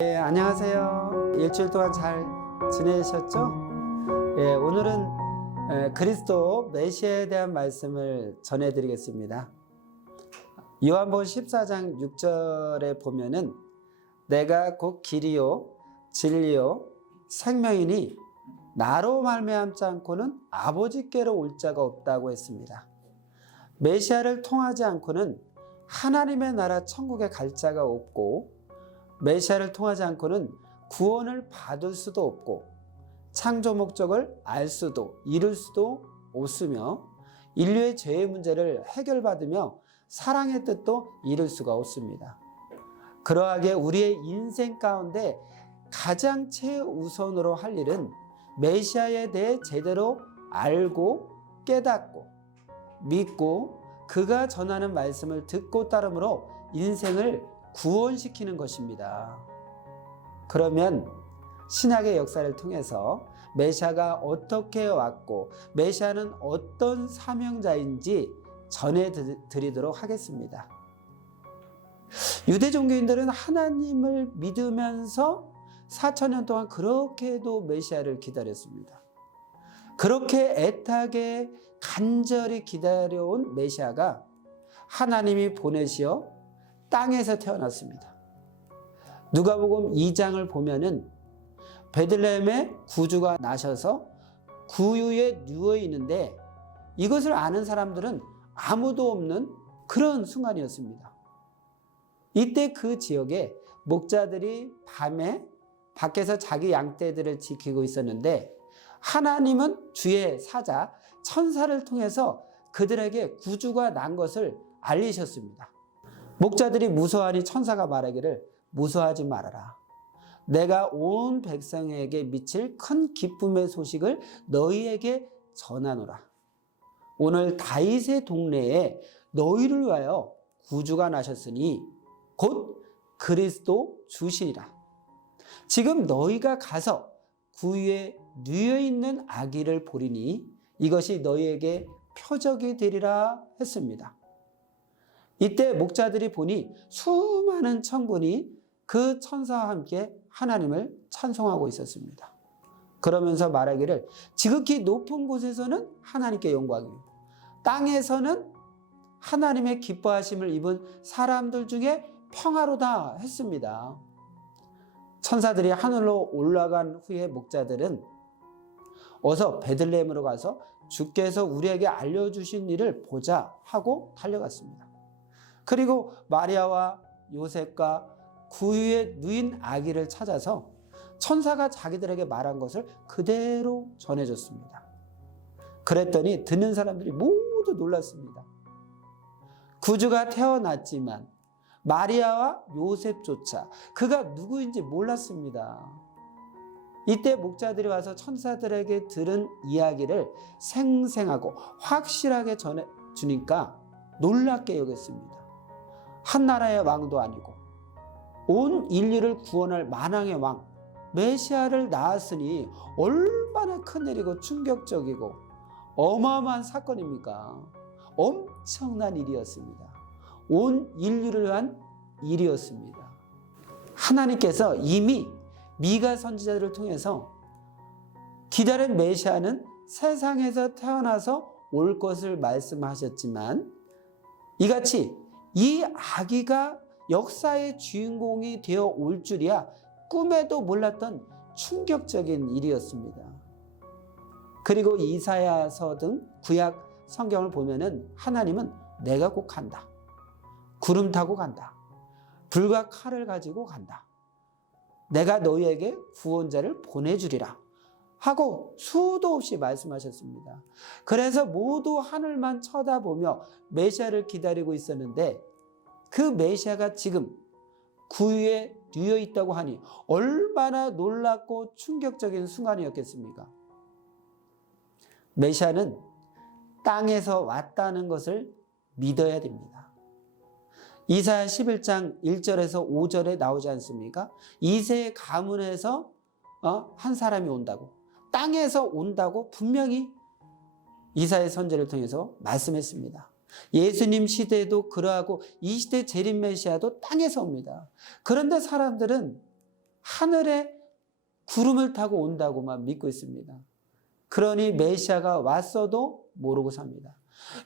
네, 안녕하세요. 일주일 동안 잘 지내셨죠? 오늘은 그리스도 메시아에 대한 말씀을 전해드리겠습니다. 요한복음 14장 6절에 보면은 내가 곧 길이요 진리요 생명이니 나로 말미암지 않고는 아버지께로 올 자가 없다고 했습니다. 메시아를 통하지 않고는 하나님의 나라 천국에 갈 자가 없고, 메시아를 통하지 않고는 구원을 받을 수도 없고, 창조 목적을 알 수도 이룰 수도 없으며, 인류의 죄의 문제를 해결받으며 사랑의 뜻도 이룰 수가 없습니다. 그러하게 우리의 인생 가운데 가장 최우선으로 할 일은 메시아에 대해 제대로 알고 깨닫고 믿고 그가 전하는 말씀을 듣고 따름으로 인생을 구원시키는 것입니다. 그러면 신약의 역사를 통해서 메시아가 어떻게 왔고 메시아는 어떤 사명자인지 전해드리도록 하겠습니다. 유대 종교인들은 하나님을 믿으면서 4,000년 동안 그렇게도 메시아를 기다렸습니다. 그렇게 애타게 간절히 기다려온 메시아가 하나님이 보내시어 땅에서 태어났습니다. 누가복음 2장을 보면은 베들레헴에 구주가 나셔서 구유에 누워 있는데 이것을 아는 사람들은 아무도 없는 그런 순간이었습니다. 이때 그 지역에 목자들이 밤에 밖에서 자기 양떼들을 지키고 있었는데 하나님은 주의 사자 천사를 통해서 그들에게 구주가 난 것을 알리셨습니다. 목자들이 무서워하니 천사가 말하기를 무서워하지 말아라. 내가 온 백성에게 미칠 큰 기쁨의 소식을 너희에게 전하노라. 오늘 다윗의 동네에 너희를 위하여 구주가 나셨으니 곧 그리스도 주시리라. 지금 너희가 가서 구유에 누워있는 아기를 보리니 이것이 너희에게 표적이 되리라 했습니다. 이때 목자들이 보니 수많은 천군이 그 천사와 함께 하나님을 찬송하고 있었습니다. 그러면서 말하기를 지극히 높은 곳에서는 하나님께 영광이요 땅에서는 하나님의 기뻐하심을 입은 사람들 중에 평화로다 했습니다. 천사들이 하늘로 올라간 후에 목자들은 어서 베들레헴으로 가서 주께서 우리에게 알려주신 일을 보자 하고 달려갔습니다. 그리고 마리아와 요셉과 구유에 누인 아기를 찾아서 천사가 자기들에게 말한 것을 그대로 전해줬습니다. 그랬더니 듣는 사람들이 모두 놀랐습니다. 구주가 태어났지만 마리아와 요셉조차 그가 누구인지 몰랐습니다. 이때 목자들이 와서 천사들에게 들은 이야기를 생생하고 확실하게 전해주니까 놀랍게 여겼습니다. 한 나라의 왕도 아니고 온 인류를 구원할 만왕의 왕 메시아를 낳았으니 얼마나 큰일이고 충격적이고 어마어마한 사건입니까? 엄청난 일이었습니다. 온 인류를 위한 일이었습니다. 하나님께서 이미 미가 선지자들을 통해서 기다린 메시아는 세상에서 태어나서 올 것을 말씀하셨지만 이같이 이 아기가 역사의 주인공이 되어 올 줄이야 꿈에도 몰랐던 충격적인 일이었습니다. 그리고 이사야서 등 구약 성경을 보면은 하나님은 내가 곧 간다. 구름 타고 간다. 불과 칼을 가지고 간다. 내가 너희에게 구원자를 보내주리라 하고 수도 없이 말씀하셨습니다. 그래서 모두 하늘만 쳐다보며 메시아를 기다리고 있었는데 그 메시아가 지금 구유에 누워 있다고 하니 얼마나 놀랍고 충격적인 순간이었겠습니까? 메시아는 땅에서 왔다는 것을 믿어야 됩니다. 이사야 11장 1절에서 5절에 나오지 않습니까? 이새의 가문에서 한 사람이 온다고, 땅에서 온다고 분명히 이사야 선지를 통해서 말씀했습니다. 예수님 시대에도 그러하고 이 시대 재림 메시아도 땅에서 옵니다. 그런데 사람들은 하늘에 구름을 타고 온다고만 믿고 있습니다. 그러니 메시아가 왔어도 모르고 삽니다.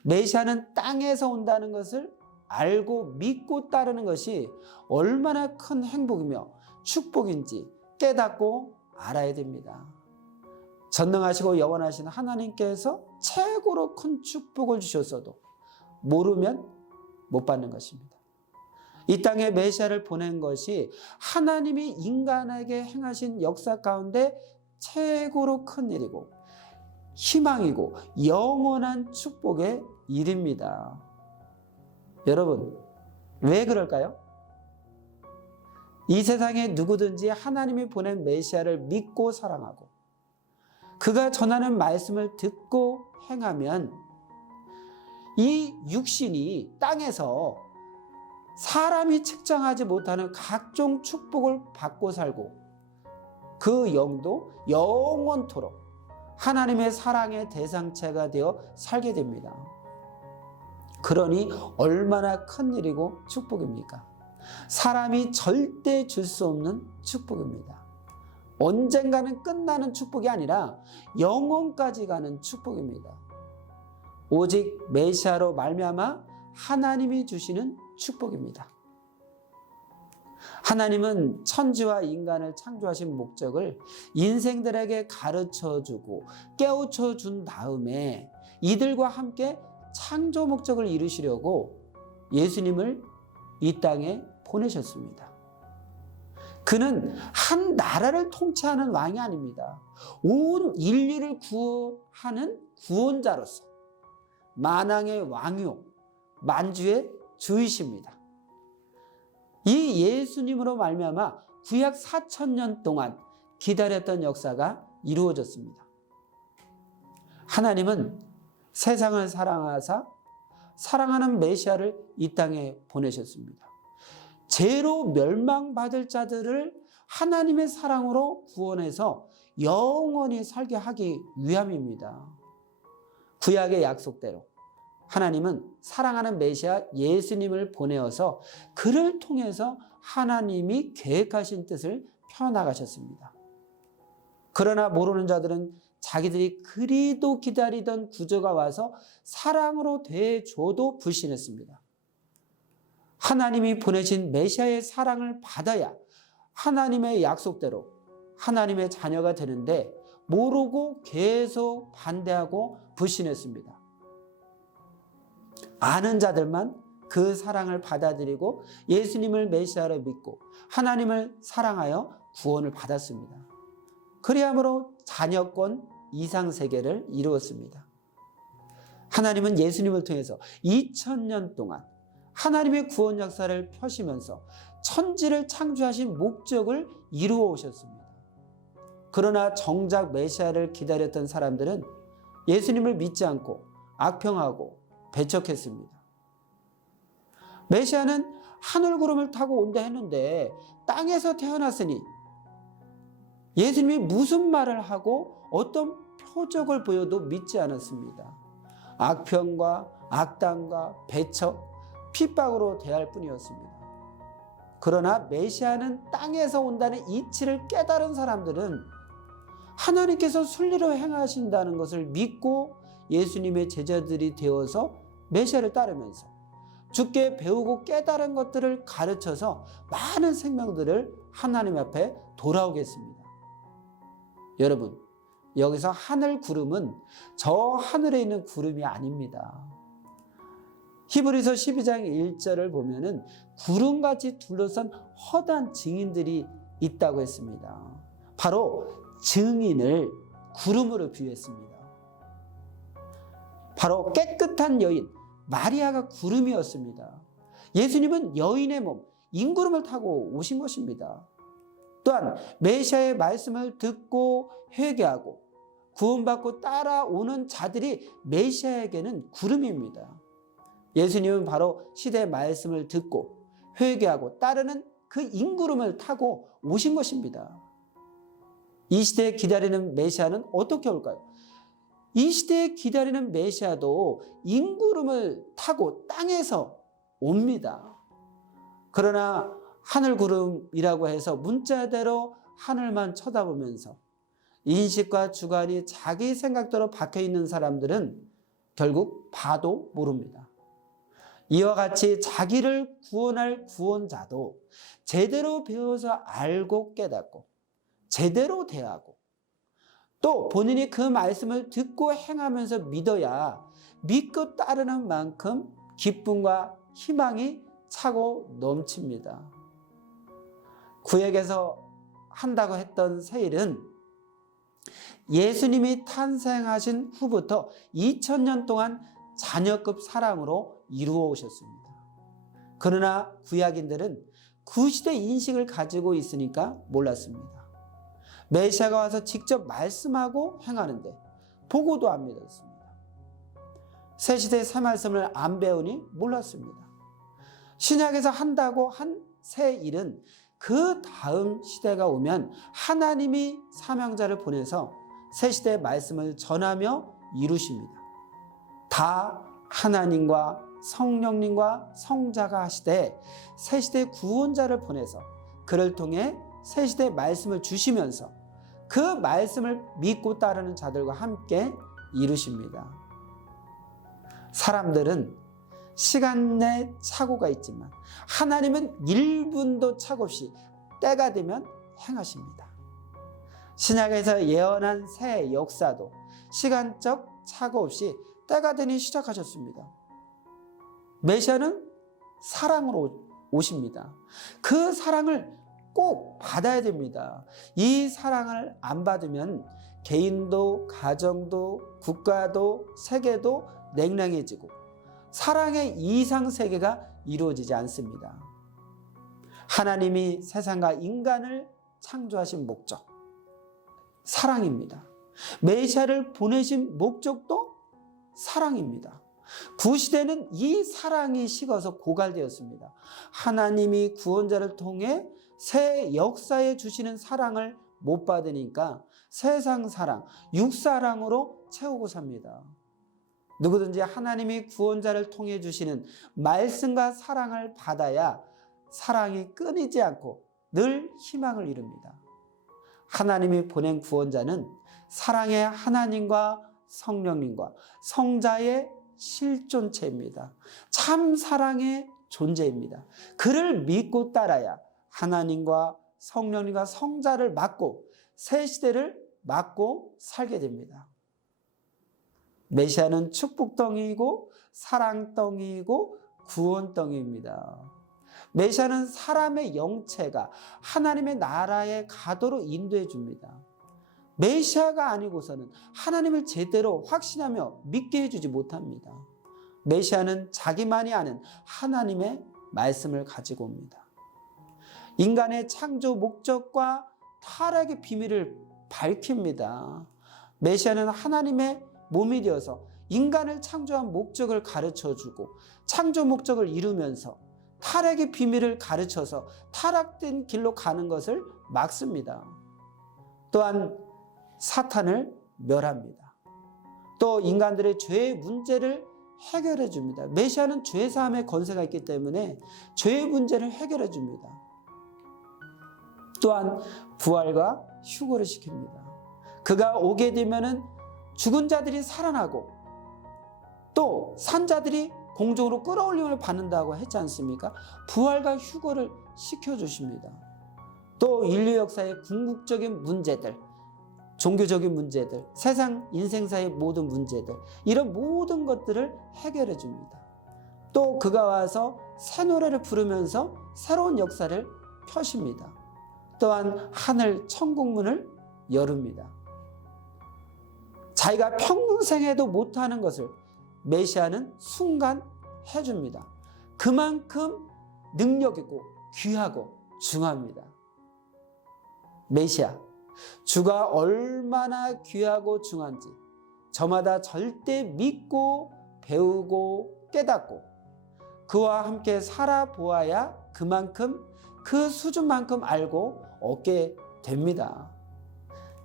메시아는 땅에서 온다는 것을 알고 믿고 따르는 것이 얼마나 큰 행복이며 축복인지 깨닫고 알아야 됩니다. 전능하시고 영원하신 하나님께서 최고로 큰 축복을 주셨어도 모르면 못 받는 것입니다. 이 땅에 메시아를 보낸 것이 하나님이 인간에게 행하신 역사 가운데 최고로 큰 일이고 희망이고 영원한 축복의 일입니다. 여러분, 왜 그럴까요? 이 세상에 누구든지 하나님이 보낸 메시아를 믿고 사랑하고 그가 전하는 말씀을 듣고 행하면 이 육신이 땅에서 사람이 측정하지 못하는 각종 축복을 받고 살고 그 영도 영원토록 하나님의 사랑의 대상체가 되어 살게 됩니다. 그러니 얼마나 큰 일이고 축복입니까? 사람이 절대 줄 수 없는 축복입니다. 언젠가는 끝나는 축복이 아니라 영원까지 가는 축복입니다. 오직 메시아로 말미암아 하나님이 주시는 축복입니다. 하나님은 천지와 인간을 창조하신 목적을 인생들에게 가르쳐주고 깨우쳐준 다음에 이들과 함께 창조 목적을 이루시려고 예수님을 이 땅에 보내셨습니다. 그는 한 나라를 통치하는 왕이 아닙니다. 온 인류를 구원하는 구원자로서 만왕의 왕이요 만주의 주이십니다. 이 예수님으로 말미암아 구약 4,000년 동안 기다렸던 역사가 이루어졌습니다. 하나님은 세상을 사랑하사 사랑하는 메시아를 이 땅에 보내셨습니다. 죄로 멸망받을 자들을 하나님의 사랑으로 구원해서 영원히 살게 하기 위함입니다. 구약의 약속대로 하나님은 사랑하는 메시아 예수님을 보내어서 그를 통해서 하나님이 계획하신 뜻을 펴나가셨습니다. 그러나 모르는 자들은 자기들이 그리도 기다리던 구주가 와서 사랑으로 대해줘도 불신했습니다. 하나님이 보내신 메시아의 사랑을 받아야 하나님의 약속대로 하나님의 자녀가 되는데 모르고 계속 반대하고 불신했습니다. 아는 자들만 그 사랑을 받아들이고 예수님을 메시아로 믿고 하나님을 사랑하여 구원을 받았습니다. 그리함으로 자녀권 이상세계를 이루었습니다. 하나님은 예수님을 통해서 2000년 동안 하나님의 구원 역사를 펴시면서 천지를 창조하신 목적을 이루어 오셨습니다. 그러나 정작 메시아를 기다렸던 사람들은 예수님을 믿지 않고 악평하고 배척했습니다. 메시아는 하늘구름을 타고 온다 했는데 땅에서 태어났으니 예수님이 무슨 말을 하고 어떤 표적을 보여도 믿지 않았습니다. 악평과 악담과 배척, 핍박으로 대할 뿐이었습니다. 그러나 메시아는 땅에서 온다는 이치를 깨달은 사람들은 하나님께서 순리로 행하신다는 것을 믿고 예수님의 제자들이 되어서 메시아를 따르면서 주께 배우고 깨달은 것들을 가르쳐서 많은 생명들을 하나님 앞에 돌아오겠습니다. 여러분, 여기서 하늘 구름은 저 하늘에 있는 구름이 아닙니다. 히브리서 12장 1절을 보면은 구름같이 둘러싼 허다한 증인들이 있다고 했습니다. 바로 증인을 구름으로 비유했습니다. 바로 깨끗한 여인 마리아가 구름이었습니다. 예수님은 여인의 몸 인구름을 타고 오신 것입니다. 또한 메시아의 말씀을 듣고 회개하고 구원받고 따라오는 자들이 메시아에게는 구름입니다. 예수님은 바로 시대의 말씀을 듣고 회개하고 따르는 그 인구름을 타고 오신 것입니다. 이 시대에 기다리는 메시아는 어떻게 올까요? 이 시대에 기다리는 메시아도 인구름을 타고 땅에서 옵니다. 그러나 하늘 구름이라고 해서 문자대로 하늘만 쳐다보면서 인식과 주관이 자기 생각대로 박혀 있는 사람들은 결국 봐도 모릅니다. 이와 같이 자기를 구원할 구원자도 제대로 배워서 알고 깨닫고 제대로 대하고 또 본인이 그 말씀을 듣고 행하면서 믿어야 믿고 따르는 만큼 기쁨과 희망이 차고 넘칩니다. 구약에서 한다고 했던 새 일은 예수님이 탄생하신 후부터 2000년 동안 자녀급 사랑으로 이루어 오셨습니다. 그러나 구약인들은 구시대 인식을 가지고 있으니까 몰랐습니다. 메시아가 와서 직접 말씀하고 행하는데 보고도 안 믿었습니다. 새 시대의 새 말씀을 안 배우니 몰랐습니다. 신약에서 한다고 한 새 일은 그 다음 시대가 오면 하나님이 사명자를 보내서 새 시대의 말씀을 전하며 이루십니다. 다 하나님과 성령님과 성자가 하시되 새 시대의 구원자를 보내서 그를 통해 새 시대의 말씀을 주시면서 그 말씀을 믿고 따르는 자들과 함께 이루십니다. 사람들은 시간 내 착오가 있지만 하나님은 1분도 착오 없이 때가 되면 행하십니다. 신약에서 예언한 새 역사도 시간적 착오 없이 때가 되니 시작하셨습니다. 메시아는 사랑으로 오십니다. 그 사랑을 꼭 받아야 됩니다. 이 사랑을 안 받으면 개인도 가정도 국가도 세계도 냉랭해지고 사랑의 이상세계가 이루어지지 않습니다. 하나님이 세상과 인간을 창조하신 목적, 사랑입니다. 메시아를 보내신 목적도 사랑입니다. 구시대는 이 사랑이 식어서 고갈되었습니다. 하나님이 구원자를 통해 새 역사에 주시는 사랑을 못 받으니까 세상 사랑, 육사랑으로 채우고 삽니다. 누구든지 하나님이 구원자를 통해 주시는 말씀과 사랑을 받아야 사랑이 끊이지 않고 늘 희망을 이룹니다. 하나님이 보낸 구원자는 사랑의 하나님과 성령님과 성자의 실존체입니다. 참 사랑의 존재입니다. 그를 믿고 따라야 하나님과 성령님과 성자를 맡고 새 시대를 맡고 살게 됩니다. 메시아는 축복덩이이고 사랑덩이이고 구원덩이입니다. 메시아는 사람의 영체가 하나님의 나라에 가도록 인도해 줍니다. 메시아가 아니고서는 하나님을 제대로 확신하며 믿게 해주지 못합니다. 메시아는 자기만이 아는 하나님의 말씀을 가지고 옵니다. 인간의 창조 목적과 타락의 비밀을 밝힙니다. 메시아는 하나님의 몸이 되어서 인간을 창조한 목적을 가르쳐주고 창조 목적을 이루면서 타락의 비밀을 가르쳐서 타락된 길로 가는 것을 막습니다. 또한 사탄을 멸합니다. 또 인간들의 죄의 문제를 해결해 줍니다. 메시아는 죄사함의 권세가 있기 때문에 죄의 문제를 해결해 줍니다. 또한 부활과 휴거를 시킵니다. 그가 오게 되면은 죽은 자들이 살아나고 또 산자들이 공중으로 끌어올림을 받는다고 했지 않습니까? 부활과 휴거를 시켜주십니다. 또 인류 역사의 궁극적인 문제들, 종교적인 문제들, 세상 인생사의 모든 문제들, 이런 모든 것들을 해결해 줍니다. 또 그가 와서 새 노래를 부르면서 새로운 역사를 펴십니다. 또한 하늘 천국문을 열읍니다. 자기가 평생 해도 못하는 것을 메시아는 순간 해줍니다. 그만큼 능력있고 귀하고 중요합니다. 메시아, 주가 얼마나 귀하고 중요한지 저마다 절대 믿고 배우고 깨닫고 그와 함께 살아보아야 그만큼 그 수준만큼 알고 얻게 됩니다.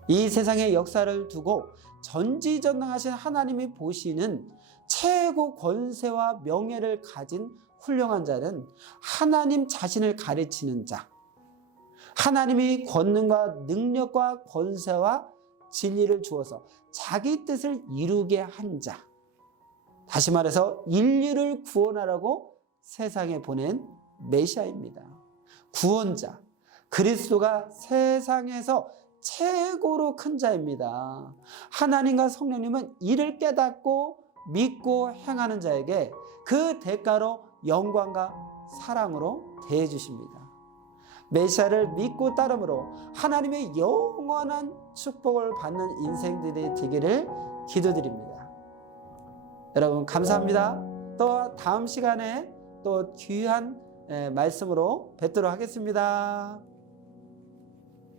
이 세상의 역사를 두고 전지전능하신 하나님이 보시는 최고 권세와 명예를 가진 훌륭한 자는 하나님 자신을 가르치는 자, 하나님이 권능과 능력과 권세와 진리를 주어서 자기 뜻을 이루게 한 자, 다시 말해서 인류를 구원하라고 세상에 보낸 메시아입니다. 구원자, 그리스도가 세상에서 최고로 큰 자입니다. 하나님과 성령님은 이를 깨닫고 믿고 행하는 자에게 그 대가로 영광과 사랑으로 대해 주십니다. 메시아를 믿고 따름으로 하나님의 영원한 축복을 받는 인생들이 되기를 기도드립니다. 여러분 감사합니다. 또 다음 시간에 또 귀한 말씀으로 뵙도록 하겠습니다.